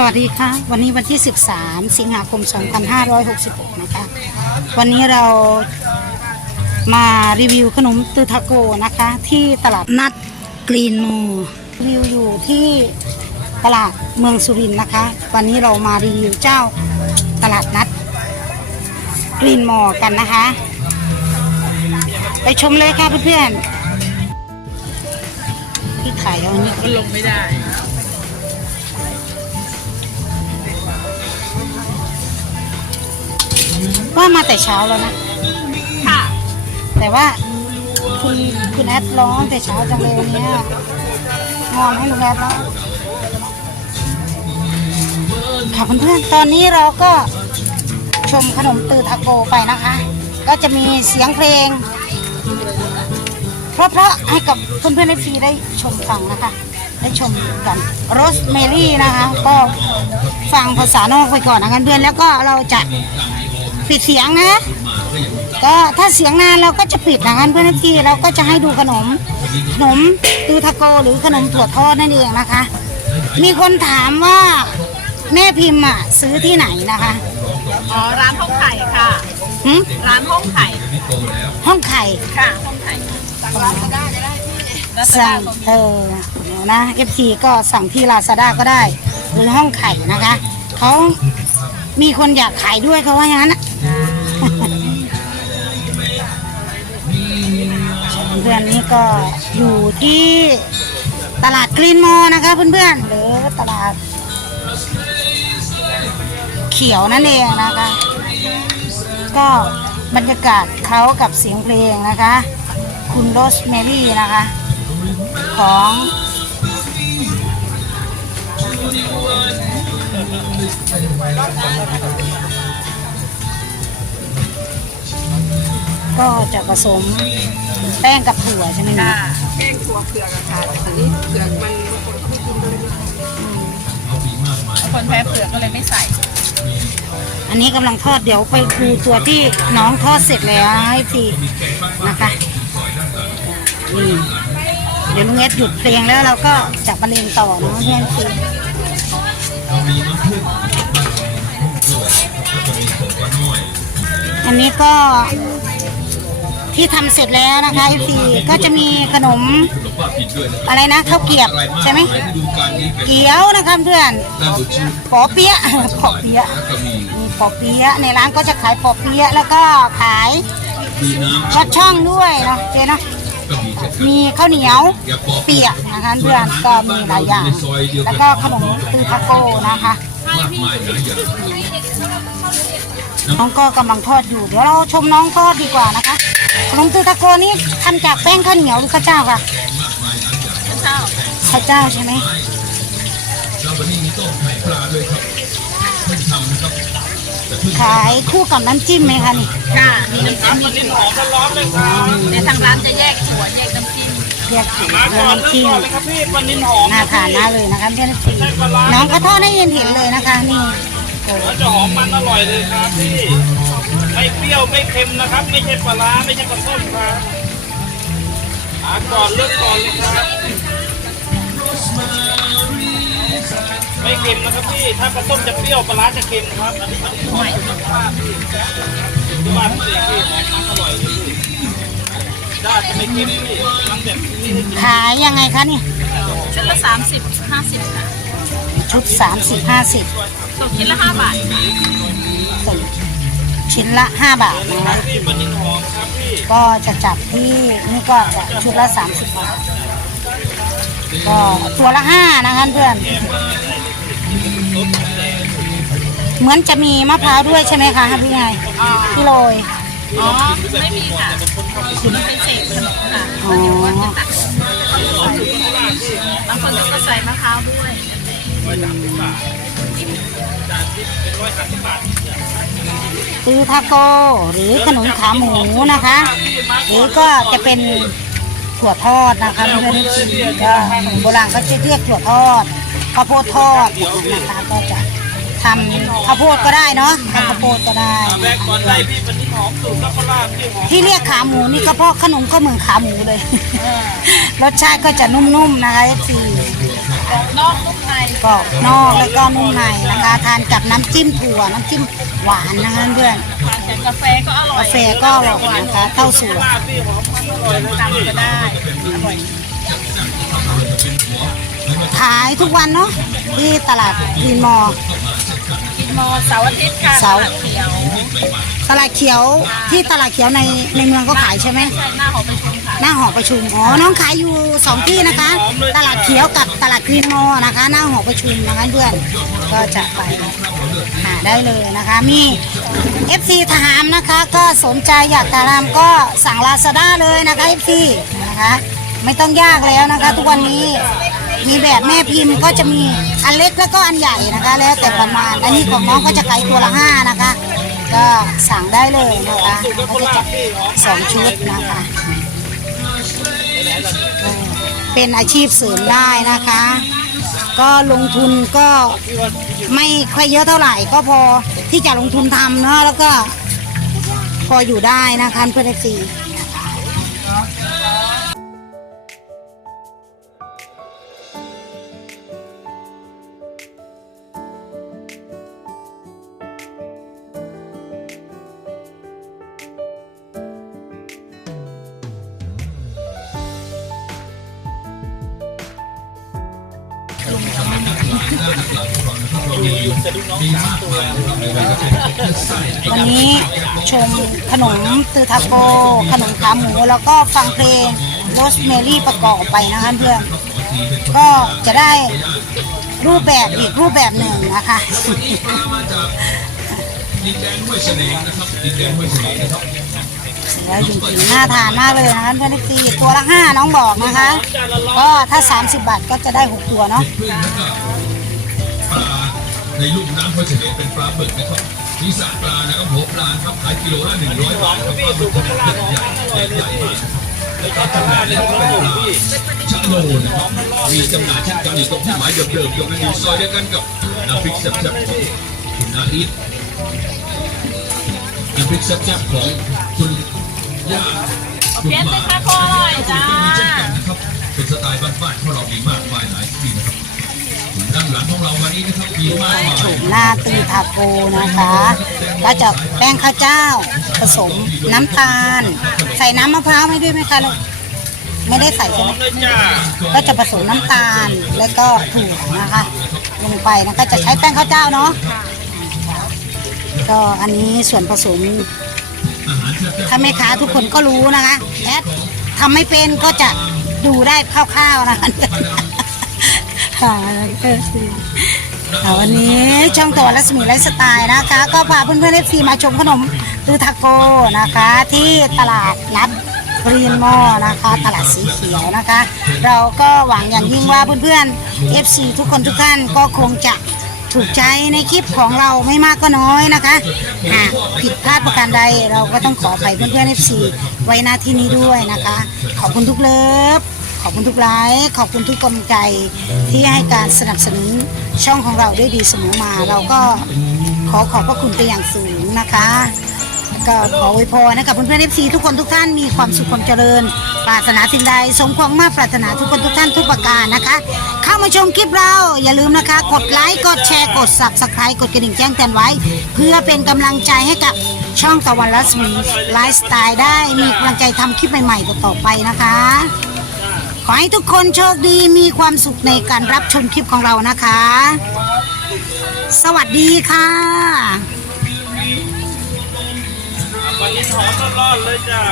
สวัสดีค่ะวันนี้วันที่ 13 สิงหาคม 2566 นะคะ วันนี้เรามารีวิวขนมตือทาโกนะคะ ที่ตลาดนัดกรีนโมรีวิวอยู่ที่ตลาดเมืองสุรินทร์นะคะ วันนี้เรามารีวิวเจ้าตลาดนัดกรีนโมกันนะคะ ไปชมเลยค่ะเพื่อนๆที่ถ่ายเอาอันนี้มันลงไม่ได้ ว่ามาแต่เช้าแล้วนะ ค่ะ แต่ว่าคุณคุณแอดร้องแต่เช้าจังเลยวันเนี่ยงอนให้ลุงแอดแล้วค่ะเพื่อนๆตอนนี้เราก็ชมขนมตือทาโกไปนะคะ ก็จะมีเสียงเพลง เพราะๆให้กับเพื่อนๆในฟรีได้ชมฟังนะคะ ได้ชมกันโรสเมลี่นะคะ ก็ฟังภาษานอกไปก่อนนะคะเพื่อนแล้วก็เราจะ ปิดเสียงนะ ก็ถ้าเสียงนานเราก็จะปิดนะคะเพื่อนที่เราก็จะให้ดูขนม ขนมตูทาโกหรือขนมถั่วทอดนั่นเองนะคะ มีคนถามว่าแม่พิมพ์อะซื้อที่ไหนนะคะอ๋อร้านห้องไข่ค่ะหึร้านห้องไข่ห้องไข่ ค่ะห้องไข่สั่งร้านก็ได้ก็ได้พี่สั่งเออเดี๋ยวนะเอฟซีก็สั่งที่ลาซาด้าก็ได้ หรือห้องไข่นะคะเขามีคนอยากขายด้วยเขาว่าอย่างนั้นนะ พื่อนๆนี่ก็อยู่ที่ตลาดกรีนมอลนะคะเพื่อนๆหรือตลาด เขียวนั่นเองนะคะ ก็บรรยากาศเขากับเสียงเพลงนะคะ คุณโรสแมรี่นะคะ ของ ก็จะผสมแป้งกับถั่วใช่ไหมนะค่ะแกงถั่วเผือกอะค่ะแต่อันนี้เผือกมันบางคนเขาไม่กินเลยบางคนแพ้เผือกก็เลยไม่ใส่ อันนี้กำลังทอดเดี๋ยวไปดูตัวที่น้องทอดเสร็จแล้วให้ทีนะคะนี่เดี๋ยวลุงเอสหยุดเพลงแล้วเราก็จะบรรเลงต่อนะเพื่อนทีอันนี้ก็ ที่ทำเสร็จแล้วนะคะไอฟีก็จะมีขนมอะไรนะข้าวเกียบใช่ไหมเกี๊ยวนะคะเพื่อนปอเปี๊ยะปอเปี๊ยะมีปอเปี๊ยะในร้านก็จะขายปอเปี๊ยะแล้วก็ขายรสช่องด้วยเนาะเจ๊เนาะมีข้าวเหนียวเปียกนะคะเพื่อนก็มีหลายอย่าง แล้วก็ขนมตือทาโก้นะคะน้องก็กำลังทอดอยู่ เดี๋ยวเราชมน้องทอดดีกว่านะคะ ขนมตือทาโก้นี่ทำจากแป้งข้าวเหนียวหรือข้าวเจ้าค่ะเช้าข้าวเจ้าใช่ไหมขายคู่กับน้ำจิ้มไหมคะนี่ค่ะมีน้ำจิ้มมีถั่วแต่ทางร้านจะแยกถั่วแยกน้ำจิ้มเรียกถึงเรื่องน้ำจิ้มเลยครับพี่ปลานินหอมน่าทานมากเลยนะคะเพื่อนทีน้องก็ทอดให้เย็นเห็นเลยนะคะนี่โอ้แล้วจะหอมมันอร่อยเลยครับพี่ ไม่เปรี้ยวไม่เค็มนะครับ ไม่ใช่ปลาร้าไม่ใช่ปลาส้มครับอ่าก่อนเลือกก่อนเลยครับ ไม่เค็มนะครับพี่ ถ้าปลาส้มจะเปรี้ยวปลาร้าจะเค็มครับ อันนี้ปลานินหอมคุณภาพพี่คุณภาพพี่พี่หอมมันอร่อยเลยพี่ด้าจะไม่เค็มพี่ทำแบบนี้ให้กินขายยังไงคะนี่ชุดละสามสิบห้าสิบค่ะชุด30 50ตกชิ้นละห้าบาท ชิ้นละ 5 บาทนะคะก็จะจับที่นี่ก็จะชุดละ 30 บาท ก็ตัวละ 5 นะคะเพื่อน เหมือนจะมีมะพร้าวด้วยใช่ไหมคะพี่ไงพี่โรยอ๋อ ไม่มีค่ะมันเป็นเศษขนมค่ะอ๋อบางคนก็ใส่มะพร้าวด้วยตือทาท โกหรือขนมขาหมูนะคะ หรือก็จะเป็นถั่วทอดนะคะเพื่อนๆก็โบราณเขาจะเรียกถั่วทอดข้าวโพดทอดนะคะก็จะทำข้าวโพดก็ได้เนาะทำข้าวโพดก็ได้แรกก่อนได้พี่ปลานินหอมสูตรลับปลาพี่หอมที่เรียกขาหมูนี่ก็เพราะขนมก็เหมือนขาหมูเลย รสชาติก็จะนุ่มๆนะคะทีนอกนุ่ม กรอบนอกแล้วก็นุ่มในนะคะทานกับน้ำจิ้มถั่วน้ำจิ้มหวานนะคะเพื่อนแต่กาแฟก็อร่อยกาแฟก็อร่อยนะคะเต้าส่วนพี่หอมอร่อยเลยตำก็ได้อร่อยขายทุกวันเนาะที่ตลาดวีนมอกินมอเสาร์อาทิตย์ค่ะเสาร์ตลดเขียวตลาดเขียวที่ตลาดเขียวในในเมืองก็ขายใช่ไหมใช่หน้าหอประชุมค่ะ หน้าหอประชุมอ๋อน้องขายอยู่สองที่นะคะ ตลาดเขียวกับตลาดกรีนมอนะคะ หน้าหอประชุมนะคะเพื่อนก็จะไปหาได้เลยนะคะ มี FC ถามนะคะ ก็สนใจอยากจะทำก็สั่งลาซาด้าเลยนะคะ FC นะคะไม่ต้องยากแล้วนะคะ ทุกวันนี้มีแบบแม่พิมพ์ก็จะมีอันเล็กแล้วก็อันใหญ่นะคะ แล้วแต่ประมาณอันนี้ของน้องก็จะขายตัวละห้านะคะ ก็สั่งได้เลยนะคะก็จะสองชุดนะคะ เป็นอาชีพเสริมได้นะคะ ก็ลงทุนก็ไม่ค่อยเยอะเท่าไหร่ ก็พอที่จะลงทุนทำเนาะแล้วก็พออยู่ได้นะคะเพื่อนซี วันนี้ชมขนมตือทาโก ขนมขาหมู แล้วก็ฟังเพลงโรสเมลี่ประกอบไปนะคะเพื่อนก็จะได้รูปแบบอีกรูปแบบหนึ่งนะคะแล้วจริงๆน่าทานมากเลยนะคะเพื่อนทีตัวละห้าน้องบอกนะคะ ก็ถ้า 30 บาทก็จะได้ 6 ตัวเนาะปลาในลูกน้ำห้วยเฉลยเป็นปลาบึกนะครับมีสาปลานะครับหัวปลาครับขายกิโลละหนึ่งร้อยบาทครับปลาบึกขนาดใหญ่ใหญ่ใหญ่มากนตับจำหน่ายแล้วเป็นปลาชะโลนะครับมีจำหน่ายเช่นกันอยู่ตรงที่หมายเดิมๆตรงนั้นอยู่ซอยเดียวกันกับน้ำพริกแซ่บๆของคุณนาอิทน้ำพริกแซ่บๆของ คุณย่าคุณเพี้ยนหเป็มานคาโคอร่อยจ้าก็มีเช่นกันนะครับเป็นสไตล์บ้านๆของเรามีมากมายหลายที่นะครับด้านหลังของเราวันนี้นะครับมีมากมายโฉมหน้าตือทาโกนะคะ ก็จะแป้งข้าวเจ้า ผสมน้ำตาล ใส่น้ำมะพร้าวไม่ด้วยไหมคะลูกไม่ได้ใส่ใช่ไหมเลยจ้าก็จะผสมน้ำตาลแล้วก็ถั่วนะคะ ลงไปนะก็จะใช้แป้งข้าวเจ้าเนาะก็อันนี้ส่วนผสม ถ้าแม่ค้าทุกคนก็รู้นะคะแอดทำไม่เป็นก็จะดูได้คร่าวๆนะคะค่ะวันนี้ช่องตัวรัศมีไลฟ์สไตล์นะคะ ก็พาเพื่อนๆเอฟซีมาชมขนมตือทาโกนะคะ ที่ตลาดนัดกรีนมอนะคะ ตลาดสีเขียวนะคะ เราก็หวังอย่างยิ่งว่าเพื่อนๆ FC ทุกคนทุกท่านก็คงจะ ถูกใจในคลิปของเราไม่มากก็น้อยนะคะหากผิดพลาดประการใดเราก็ต้องขอไปเพื่อนๆ FC ไว้หน้าที่นี้ด้วยนะคะ ขอบคุณทุกเลิฟขอบคุณทุกไลค์ขอบคุณทุกกำลังใจที่ให้การสนับสนุนช่องของเราได้ดีเสมอมา เราก็ขอขอบพระคุณไปอย่างสูงนะคะก็ขออวยพรนะครับเพื่อนๆเอฟซีทุกคนทุกท่านมีความสุขความเจริญ ปรารถนาสิ่งใดสมความมาตรปรารถนาทุกคนทุกท่านทุกประการนะคะ มาชมคลิปเรา อย่าลืมนะคะ กดไลค์กดแชร์กด subscribe กดกระดิ่งแจ้งเตือนไว้ เพื่อเป็นกำลังใจให้กับช่องตะวันรัศมีไลฟ์สไตล์ได้มีกำลังใจทำคลิปใหม่ๆต่อไปนะคะ ขอให้ทุกคนโชคดีมีความสุขในการรับชมคลิปของเรานะคะ สวัสดีค่ะวันนี้หอมร้อนเลยจ้า